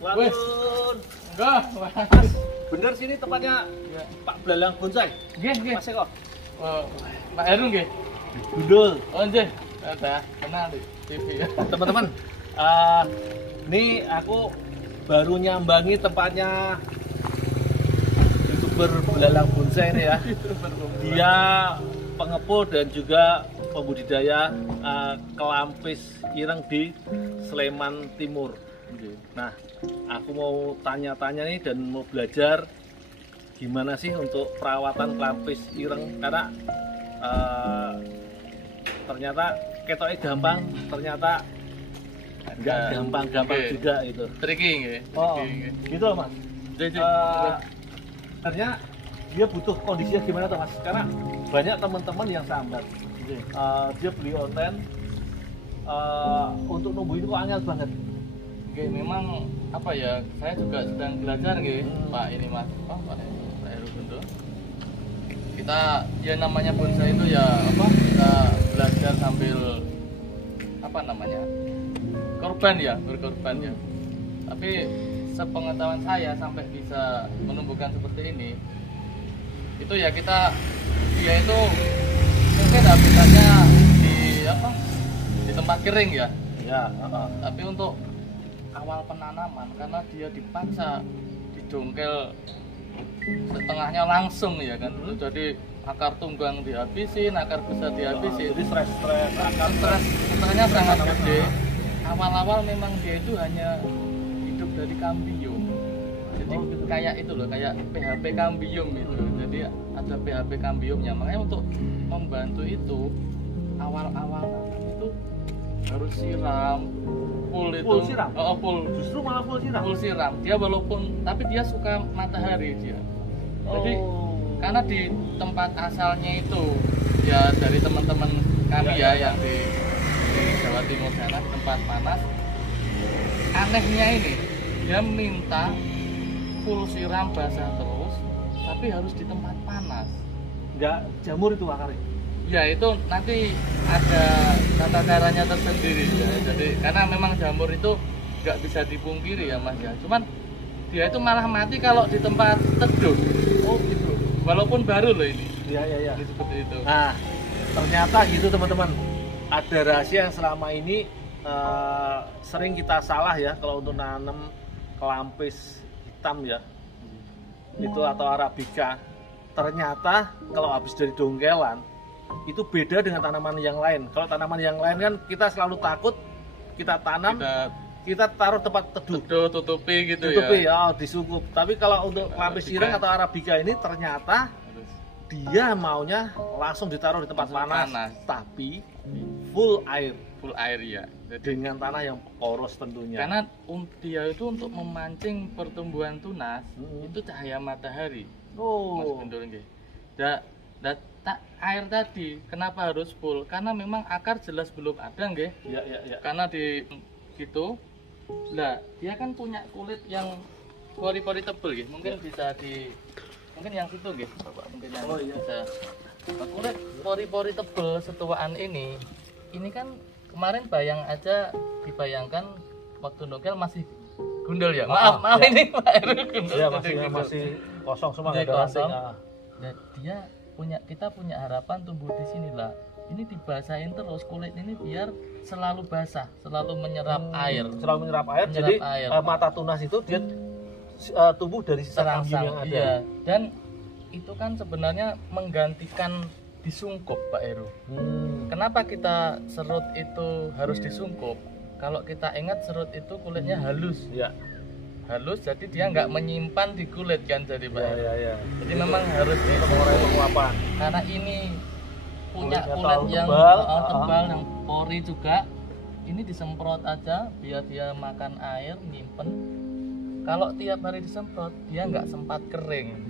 Walun. Enggak. Mas, bener sini tempatnya Ya. Pak Belalang Bonsai. Nggih, nggih. Mas Eko. Oh, Pak Heru nggih. Gundul. Oh, nggih. Ada kenal di TV ya. Teman-teman, ini aku baru nyambangi tempatnya YouTuber Belalang Bonsai ini ya. Dia pengepul dan juga pembudidaya kelampis ireng di Sleman Timur. Nah, aku mau tanya-tanya nih dan mau belajar gimana sih untuk perawatan kelampis ireng, karena ternyata ketoknya gampang, ternyata nggak gampang-gampang juga gitu. Tricky nggih. Oh, Tricky, nggih. gitu loh Mas. Ternyata dia butuh kondisinya gimana tuh Mas? Karena banyak teman-teman yang sambat. Dia beli online, untuk numbuhin itu kok angel banget. Oke, memang apa ya? Saya juga sedang belajar nggih, Pak ini Mas. Pak Heru Gundul. Kita ya namanya bonsai itu ya apa? Kita belajar sambil apa namanya? Korban ya, berkorban ya. Tapi sepengetahuan saya sampai bisa menumbuhkan seperti ini, itu ya dia itu mungkin habitatnya di apa? Di tempat kering ya. Ya, Tapi untuk awal penanaman, karena dia dipaksa didongkel setengahnya langsung ya kan, jadi akar tunggang dihabisin, akar besar dihabisin, jadi stres stresnya sangat gede. Awal-awal memang dia itu hanya hidup dari kambium, jadi kayak itu loh, kayak PHP kambium itu. Jadi ada PHP kambiumnya, makanya untuk membantu itu awal-awal itu harus siram full itu. Full siram? Oh, full. Justru malah full siram. Full siram. Dia walaupun tapi dia suka matahari dia. Jadi karena di tempat asalnya itu ya dari teman-teman kami ya yang di Jawa Timur sana, tempat panas. Anehnya ini dia minta full siram basah terus, tapi harus di tempat panas. Nggak jamur itu akarnya. Ya itu nanti ada tata caranya tersendiri ya. Jadi karena memang jamur itu nggak bisa dipungkiri ya Mas ya. Cuman dia itu malah mati kalau di tempat teduh. Oh gitu. Walaupun baru loh ini. Iya. Jadi seperti itu. Nah, ternyata gitu teman-teman. Ada rahasia yang selama ini sering kita salah ya kalau untuk nanam kelampis hitam ya. Itu atau arabica. Ternyata kalau habis dari dongkelan itu beda dengan tanaman yang lain. Kalau tanaman yang lain kan kita selalu takut kita tanam, kita taruh tempat teduh, tutupi gitu ya, disungkup. Tapi kalau untuk kelampis ireng atau arabica ini ternyata dia maunya langsung ditaruh di tempat panas, tapi full air ya. Jadi, dengan tanah yang poros tentunya. karena dia itu untuk memancing pertumbuhan tunas itu cahaya matahari. Mas Gundul nggih. Air tadi kenapa harus full? Karena memang akar jelas belum ada nggih. Iya. Karena di situ lah dia kan punya kulit yang pori-pori tebel nggih. Mungkin bisa mungkin yang situ nggih, Bapak. Mungkin yang bisa. Nah, kulit pori-pori tebel setuaan ini kan kemarin dibayangkan waktu nongkel masih gundul ya. Maaf ya. Ini Pak Heru gundul. Ya, masih kosong semua, nggak ada ranting. Nah, kita punya harapan tumbuh di sini lah. Ini dibasahin terus kulit ini biar selalu basah, selalu menyerap air. Jadi mata tunas itu dia tumbuh dari sisa kambium yang ada. Iya. Dan itu kan sebenarnya menggantikan disungkup, Pak Heru. Kenapa kita serut itu harus disungkup? Kalau kita ingat serut itu kulitnya halus. Ya. Halus, jadi dia nggak menyimpan di kulit kan, jadi Pak. Iya. Jadi memang harus mengurangi penguapan. Karena ini punya kulit yang tebal, yang pori juga. Ini disemprot aja biar dia makan air, nyimpen. Kalau tiap hari disemprot, dia nggak sempat kering.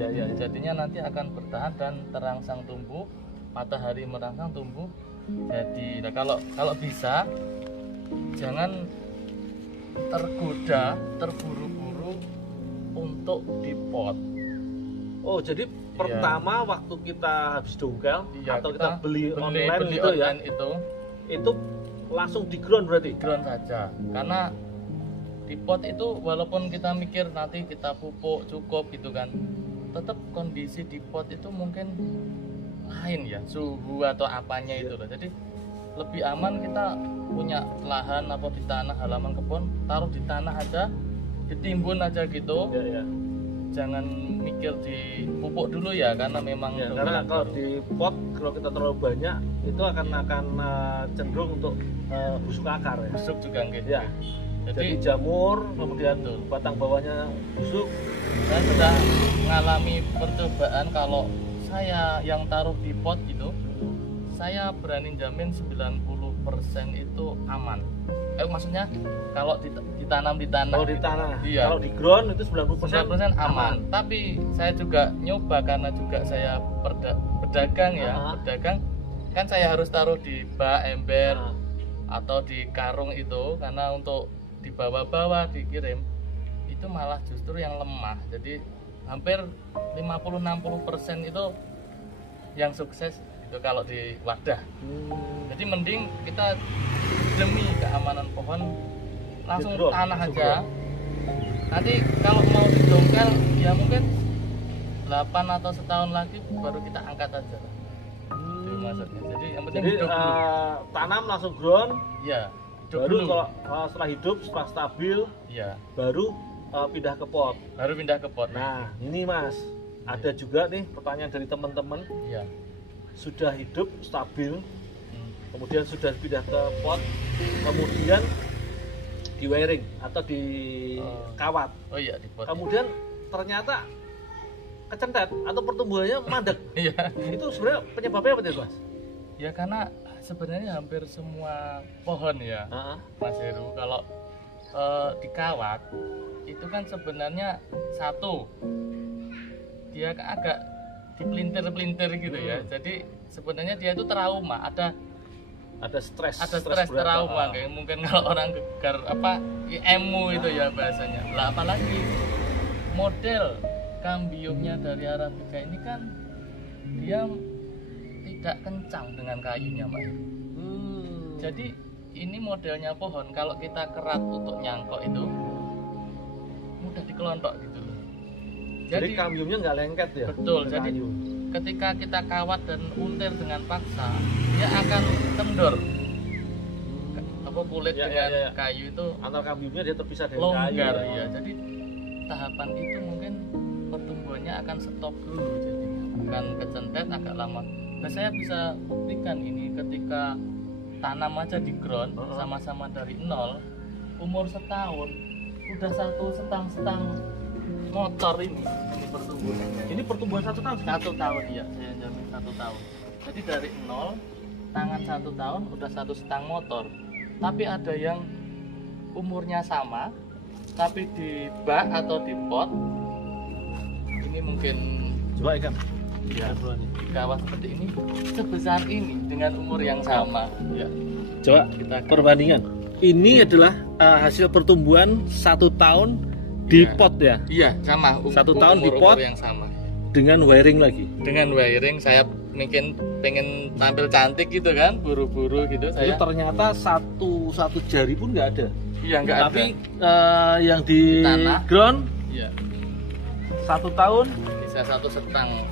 Ya. Jadinya nanti akan bertahan dan terangsang tumbuh, matahari merangsang tumbuh. Jadi, nah kalau bisa jangan tergoda, terburu-buru untuk dipot. Oh, jadi pertama waktu kita habis dongkel atau kita beli online beli gitu ya, online itu langsung di ground berarti. Ground saja, karena di pot itu walaupun kita mikir nanti kita pupuk cukup gitu kan, tetap kondisi di pot itu mungkin lain ya, suhu atau apanya itu loh. Jadi lebih aman kita punya lahan atau di tanah halaman kebun, taruh di tanah aja, ditimbun aja gitu. Ya, ya. Jangan mikir di pupuk dulu ya, karena memang Ya, karena kalau di pot kalau kita terlalu banyak itu akan cenderung untuk busuk akar ya. busuk juga gitu. Ya. Jadi jamur, kemudian Betul. batang bawahnya busuk. Saya sudah mengalami percobaan, kalau saya yang taruh di pot itu, saya berani jamin 90% itu aman. Maksudnya kalau ditanam di tanah. Kalau di gitu. tanah, Iya. kalau di ground itu 90% 90% aman. Tapi saya juga nyoba karena juga saya pedagang ya, Aha. pedagang kan saya harus taruh di bak ember Nah, atau di karung itu, karena untuk dibawa-bawa dikirim itu malah justru yang lemah. Jadi hampir 50-60% itu yang sukses itu kalau di wadah. Jadi mending kita demi keamanan pohon langsung Di-drop, tanah langsung aja. drop. Nanti kalau mau didongkel ya mungkin 8 atau setahun lagi baru kita angkat aja lah. Itu maksudnya. Jadi yang penting Jadi hidup dulu. tanam langsung ground, Ya, hidup baru dulu. kalau setelah hidup, setelah stabil, Ya, baru pindah ke pot. baru pindah ke pot. Nah, ini Mas, ada juga nih pertanyaan dari teman-teman, Ya. sudah hidup stabil, Hmm. kemudian sudah pindah ke pot, kemudian di wiring atau di Oh. kawat, Oh iya, di pot. kemudian ternyata kecentet atau pertumbuhannya mandek. Iya. Itu sebenarnya penyebabnya apa Mas? Ya karena sebenarnya hampir semua pohon ya, Heeh. Mas Heru, kalau dikawat itu kan sebenarnya satu, dia kan agak dipelintir-pelintir gitu ya. Jadi sebenarnya dia itu trauma, ada stres stres berat. trauma kayak mungkin kalau orang gegar apa IMU itu ya bahasanya. Lah apalagi model kambiumnya dari Arabica ini kan dia tidak kencang dengan kayunya, Mbak. Jadi ini modelnya pohon, kalau kita kerat untuk nyangkok itu mudah dikelontok gitu loh. Jadi kambiumnya nggak lengket ya? Betul, ke jadi kayu. ketika kita kawat dan untir dengan paksa, dia akan kendor. Apa kulit Ya, dengan ya. kayu itu Antar kambiumnya dia terpisah dari longgar kayu. ya. Jadi tahapan itu mungkin pertumbuhannya akan stop dulu, jadi akan kecentet agak lama. Nah saya bisa buktikan ini ketika tanam aja di ground sama-sama dari nol, umur setahun udah satu setang motor ini pertumbuhannya. Ini pertumbuhan 1 tahun. 1 tahun ya, saya jamin 1 tahun. Jadi dari nol, tangan 1 tahun udah 1,5 motor. Tapi ada yang umurnya sama, tapi di bak atau di pot, ini mungkin Coba ikan. ya di kawat seperti ini, sebesar ini dengan umur yang sama. Ya, Coba kita perbandingan. Ini adalah hasil pertumbuhan 1 tahun di Iya. pot ya, Iya sama. 1 tahun di umur pot. yang sama. dengan wiring lagi. Dengan wiring saya mungkin pengen tampil cantik gitu kan, buru-buru gitu Itu saya. ternyata satu jari pun nggak ada. Iya nggak ada. Tapi yang di Tanah. ground Iya. 1 tahun Bisa 1,5.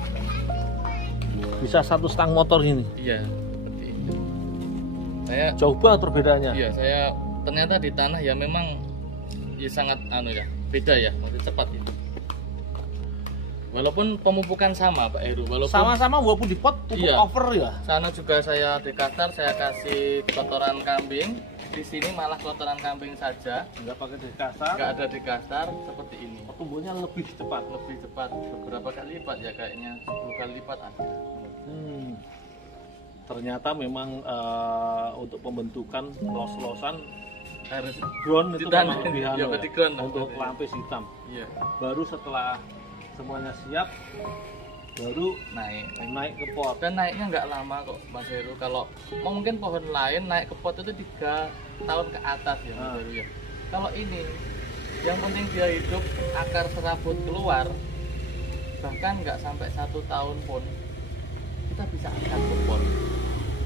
bisa 1,5 motor ini. Iya, seperti itu. Saya Jauh banget perbedaannya. iya, saya ternyata di tanah ya memang ya sangat ya, beda ya, masih cepat itu. Walaupun pemupukan sama Pak Heru, walaupun Sama-sama walaupun di pot pupuk Iya. over ya. sana juga saya di kasar saya kasih kotoran kambing, di sini malah kotoran kambing saja, Nggak pakai di kasar. nggak ada di kasar seperti ini. Pertumbuhannya lebih cepat. Lebih cepat beberapa kali lipat ya, kayaknya 10 kali lipat ada. Ternyata memang untuk pembentukan los-losan air ground itu Di tanah. memang lebih Iya, anu berarti ya, ground. untuk lapis hitam. Iya, Baru setelah semuanya siap, baru naik ke pot. dan naiknya nggak lama kok Mas Heru. Kalau mungkin pohon lain naik ke pot itu 3 tahun ke atas ya Mas Heru ya. Kalau ini yang penting dia hidup, akar serabut keluar, bahkan nggak sampai 1 tahun pun kita bisa angkat ke pot.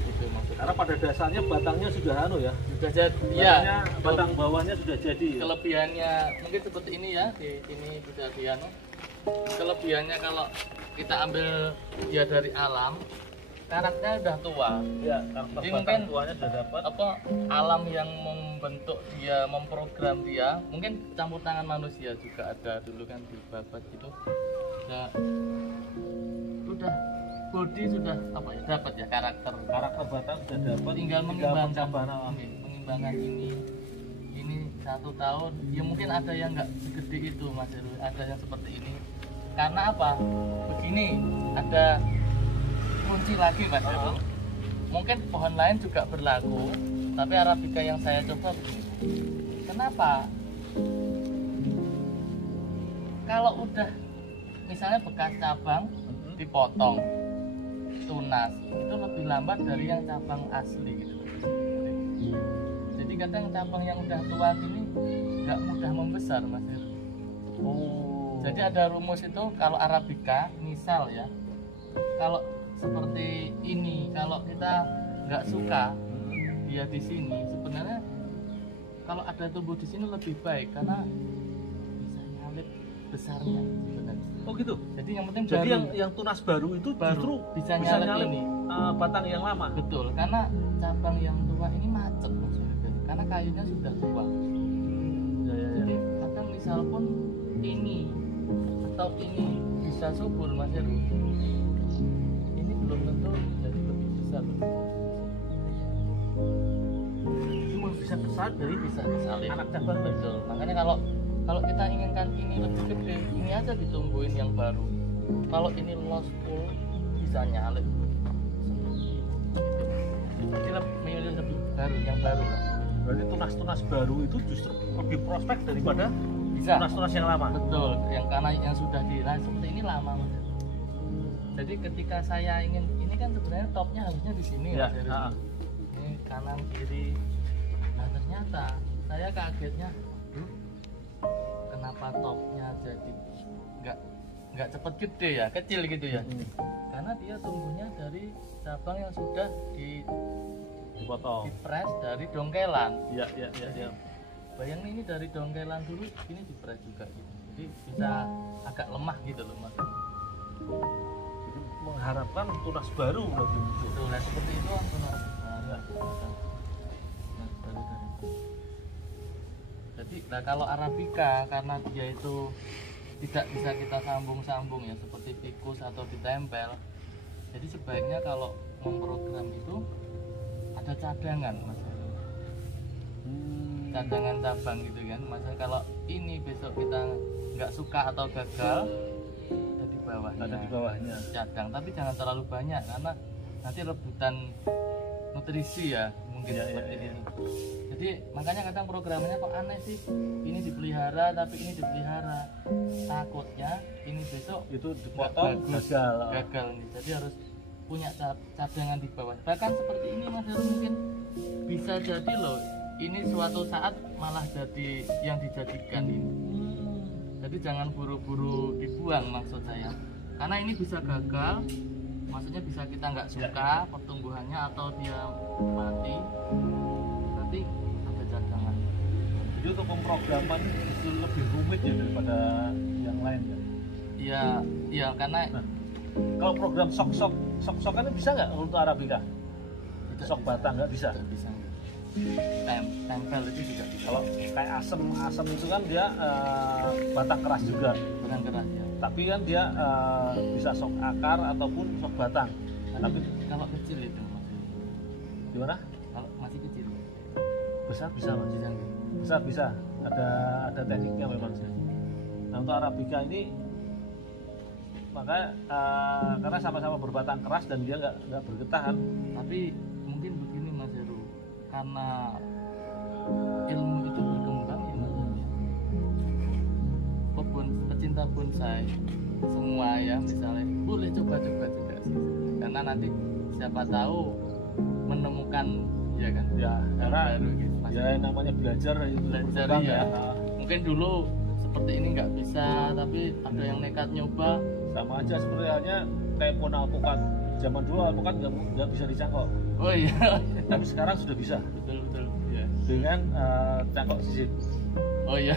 Itu maksudnya. Karena pada dasarnya batangnya sudah ya. Sudah jadi. Iya. Batang bawahnya sudah jadi. Kelebihannya mungkin seperti ini ya, di ini sudah kelebihannya kalau kita ambil dia dari alam, karakternya udah tua. Iya, jadi mungkin tuanya sudah dapat. Apa alam yang membentuk dia, memprogram dia, mungkin campur tangan manusia juga ada dulu kan di babat gitu. Nah, udah body sudah apa ya, dapat ya karakter batang sudah dapat, tinggal mengimbangkan ini 1 tahun ya. Mungkin ada yang nggak gede itu Mas Heru, ada yang seperti ini. Karena apa begini, ada kunci lagi Mas Heru. Mungkin pohon lain juga berlaku, tapi Arabica yang saya coba begini. Kenapa kalau udah misalnya bekas cabang dipotong tunas itu lebih lambat dari yang cabang asli gitu. Jadi kadang cabang yang udah tua ini nggak mudah membesar Mas Heru. Jadi ada rumus itu kalau Arabica misal ya, kalau seperti ini, kalau kita nggak suka dia di sini, sebenarnya kalau ada tumbuh di sini lebih baik karena bisa nyalip besarnya sebenarnya. Oh gitu. Jadi yang penting jadi baru, yang tunas baru itu justru bisa nyalip ini batang yang lama. Betul, karena cabang yang tua ini macet maksudnya, karena kayunya sudah tua. Jadi kadang misal pun ini atau ini bisa subur Mas Heru, ini belum tentu jadi lebih besar. Cuma bisa besar dari Bisa salib anak cabang. betul. Makanya kalau kita inginkan ini lebih gede, ini aja ditumbuhin yang baru. Kalau ini lost full bisa nyalip. Jadi milih lebih baru, yang baru lah. Berarti tunas-tunas baru itu justru lebih prospek daripada Bisa. tunas-tunas yang lama. Betul, yang karena yang sudah seperti ini lama Mas. Jadi ketika saya ingin, ini kan sebenarnya topnya harusnya di sini Ya, Mas Heru. Ini kanan kiri. Nah ternyata saya kagetnya, kenapa topnya jadi nggak cepet gede ya, kecil gitu ya. Karena dia tumbuhnya dari cabang yang sudah dipotong, dipres dari dongkelan. iya. Bayangin ini dari dongkelan dulu, ini dipres juga gitu. Jadi bisa agak lemah gitu loh Mas. Jadi mengharapkan tunas baru berarti muncul. Betul, nah, seperti itu kan tunas. Jadi nah kalau Arabica karena dia itu tidak bisa kita sambung-sambung ya seperti tikus atau ditempel. Jadi sebaiknya kalau memprogram itu ada cadangan Mas. Cadangan cabang gitu kan. Maksudnya kalau ini besok kita nggak suka atau gagal, ada di bawahnya cadang, tapi jangan terlalu banyak karena nanti rebutan nutrisi ya mungkin seperti ini. Jadi makanya kadang programnya kok aneh sih, ini dipelihara tapi ini dipelihara, takutnya ini besok itu dipotong gagal nih. Jadi harus punya cadangan di bawah. Bahkan seperti ini Mas Heru, mungkin bisa jadi loh ini suatu saat malah jadi yang dijadikan ini. Jadi jangan buru-buru dibuang maksud saya, karena ini bisa gagal, maksudnya bisa kita nggak suka pertumbuhannya atau dia mati, nanti ada cadangan. Jadi untuk pemrograman itu lebih rumit ya daripada yang lain ya. Iya karena kalau program sok-sokan bisa nggak untuk Arabica? Sok batang nggak bisa. Bisa. Tempel itu juga bisa. Kalau kayak asem itu kan dia batang keras juga. Batang keras ya. Tapi kan dia bisa sok akar ataupun sok batang. Tapi kalau kecil itu gimana? Kalau masih kecil. Besar bisa Mas. Bisa. Ada tekniknya memang sih. Nah untuk Arabica ini makanya karena sama-sama berbatang keras dan dia nggak bergetahan. Tapi mungkin begini Mas Heru, karena ilmu itu berkembang ya Mas Heru. Pecinta bonsai semua ya misalnya boleh coba-coba juga sih, karena nanti siapa tahu menemukan ya kan karena baru gitu, ya namanya belajar ya. Mungkin dulu seperti ini nggak bisa, tapi ada yang nekat nyoba. Sama aja sebenarnya kayak pohon alpukat zaman dulu alpukat nggak bisa dicangkok, Oh iya. tapi sekarang sudah bisa Betul betul. Iya. dengan cangkok sisip. Oh iya.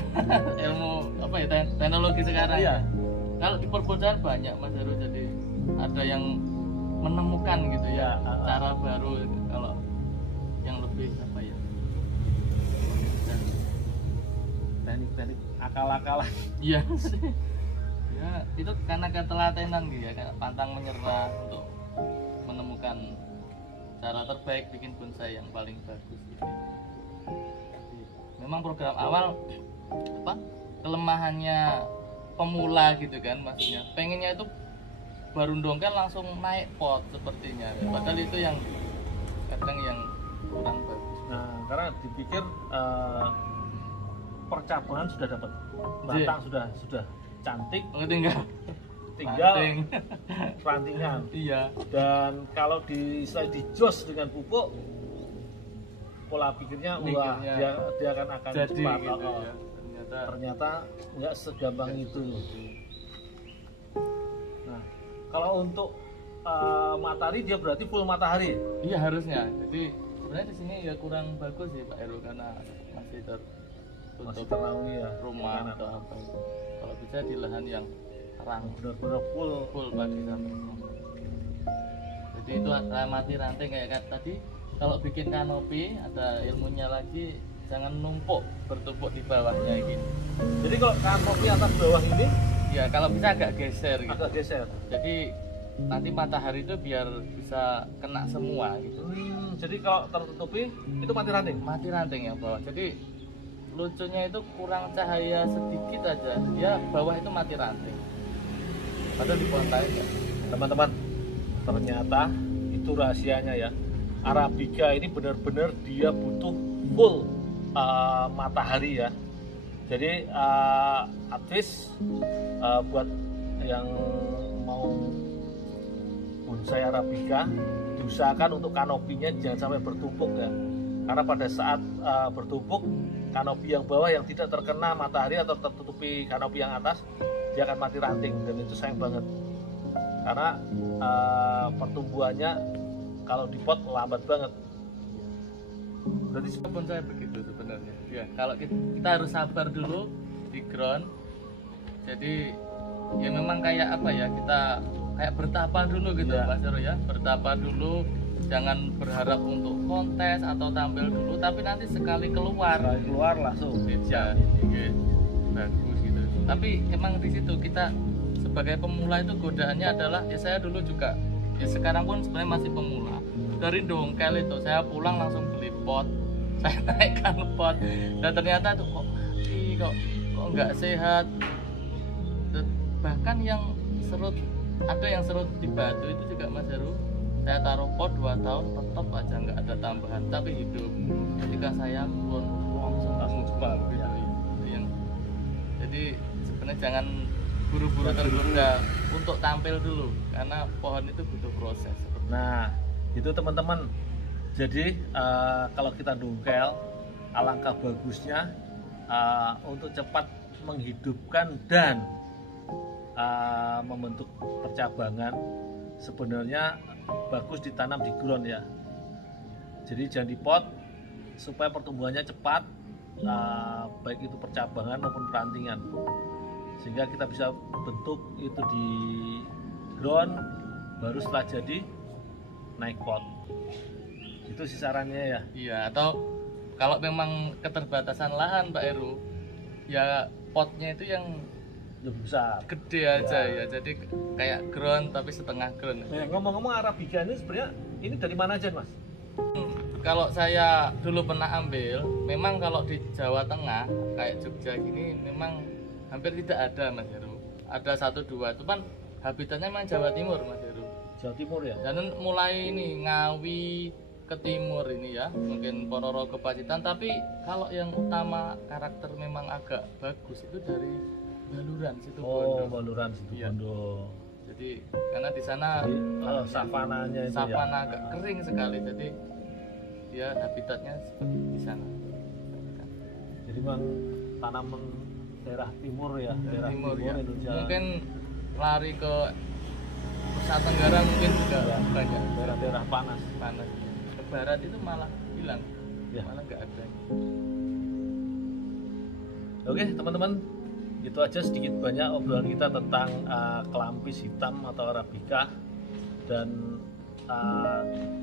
Ilmu apa ya, teknologi sekarang. Iya. Kalau di perpustakaan banyak Mas Heru, jadi ada yang menemukan gitu ya, Ya, cara baru kalau yang lebih apa ya, teknik-teknik akal-akalan. iya. Ya itu karena ketelatenan gitu ya, kayak pantang menyerah untuk menemukan cara terbaik bikin bonsai yang paling bagus gitu. Jadi, memang program awal apa kelemahannya pemula gitu kan, maksudnya pengennya itu baru dongkel langsung naik pot sepertinya, padahal itu yang kadang yang kurang bagus. Nah, karena dipikir percabangan sudah dapat, batang sudah cantik, Tinggal tinggal rantingan. iya. Dan kalau selain dijos dengan pupuk, pola pikirnya wah Mikirnya dia akan Jadi cepat. gitu Oh, ya, ternyata nggak segampang itu. Nah, kalau untuk matahari dia berarti full matahari. iya harusnya. Jadi sebenarnya di sini ya kurang bagus sih Pak Heru, karena masih Masih tertutup terawih ya rumah kanan. atau apa. Kalau bisa di lahan yang terang, Benar-benar full. pagi sampai siang. Jadi itu mati ranting kayak tadi. Kalau bikin kanopi ada ilmunya lagi, jangan numpuk bertumpuk di bawahnya gitu. Jadi kalau kanopi atas bawah ini Ya kalau bisa agak geser gitu. agak geser. Jadi nanti matahari itu biar bisa kena semua gitu. Jadi kalau tertutupi itu mati ranting. Mati ranting yang bawah. Jadi lucunya itu kurang cahaya sedikit aja, ya bawah itu mati ranting. Padahal di pohon lain ya. Teman-teman, ternyata itu rahasianya ya. Arabica ini benar-benar dia butuh full matahari ya. Jadi advice buat yang mau bonsai Arabica, diusahakan untuk kanopinya jangan sampai bertumpuk ya. Karena pada saat bertumpuk, kanopi yang bawah yang tidak terkena matahari atau tertutupi kanopi yang atas, dia akan mati ranting, dan itu sayang banget. Karena pertumbuhannya kalau di pot lambat banget. Berarti Bonsai begitu sebenarnya. Ya, kalau kita harus sabar dulu di ground. Jadi ya memang kayak apa ya, kita kayak bertapa dulu gitu Ya. Mas Heru ya. Bertapa dulu, jangan berharap untuk kontes atau tampil dulu, tapi nanti sekali keluar langsung. ya bagus gitu. Tapi emang di situ kita sebagai pemula itu godaannya adalah ya, saya dulu juga ya, sekarang pun sebenarnya masih pemula. Dari dongkel itu saya pulang langsung beli pot, saya naikkan pot, dan ternyata tuh kok mati, kok nggak sehat. Dan bahkan yang serut, ada yang serut di batu itu juga Mas Heru, saya taruh pot 2 tahun tetap aja nggak ada tambahan, tapi hidup. Ketika saya pun langsung cepat gitu. Jadi sebenarnya jangan buru-buru tergoda untuk tampil dulu, karena pohon itu butuh proses. Nah, itu teman-teman. Jadi kalau kita dongkel, alangkah bagusnya untuk cepat menghidupkan dan membentuk percabangan, sebenarnya bagus ditanam di ground ya. Jadi jangan di pot, supaya pertumbuhannya cepat, baik itu percabangan maupun perantingan, sehingga kita bisa bentuk itu di ground, baru setelah jadi naik pot. Itu sih sarannya ya. Iya, atau kalau memang keterbatasan lahan Pak Heru, ya potnya itu yang Lebih besar. gede aja ya, jadi kayak ground tapi setengah ground. Nah, ngomong-ngomong Arabica ini sebenarnya ini dari mana aja Mas? Kalau saya dulu pernah ambil, memang kalau di Jawa Tengah kayak Jogja gini memang hampir tidak ada Mas Heru. Ada 1-2, itu kan habitatnya memang Jawa Timur Mas Heru. Jawa Timur ya. Dan mulai ini Ngawi ke timur ini ya, mungkin Ponorogo, Pacitan, tapi kalau yang utama karakter memang agak bagus itu dari Baluran situ Oh, Bondo. Baluran situ Iya. Bondo. Jadi karena di sana Jadi savananya itu savana ya. agak kering sekali, jadi dia habitatnya seperti di sana. Jadi memang tanaman daerah timur ya, daerah Timur ya. Indonesia. Mungkin lari ke saat tenggara mungkin juga banyak daerah-daerah panas. panas. Ke barat itu malah hilang, Ya. malah nggak ada. Oke teman-teman, itu aja sedikit banyak obrolan kita tentang kelampis hitam atau arabica dan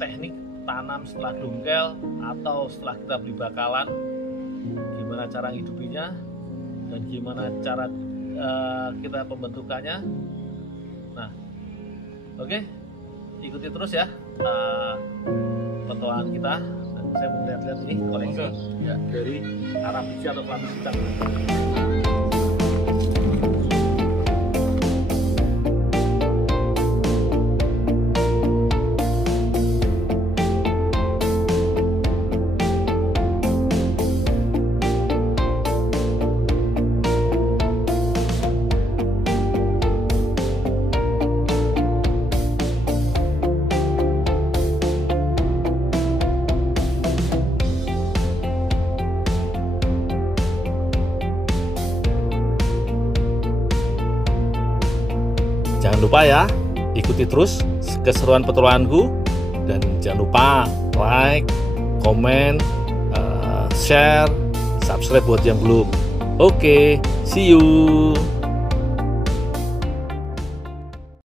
teknik tanam setelah dongkel atau setelah kita beli bakalan, gimana cara hidupinya dan gimana cara kita pembentukannya. Nah, oke, ikuti terus ya petualangan kita. Dan saya mau lihat-lihat ini koleksi ya, dari arabica atau kelampis hitam. Jangan lupa ya, ikuti terus keseruan petualanganku dan jangan lupa like, komen, share, subscribe buat yang belum. Oke, see you.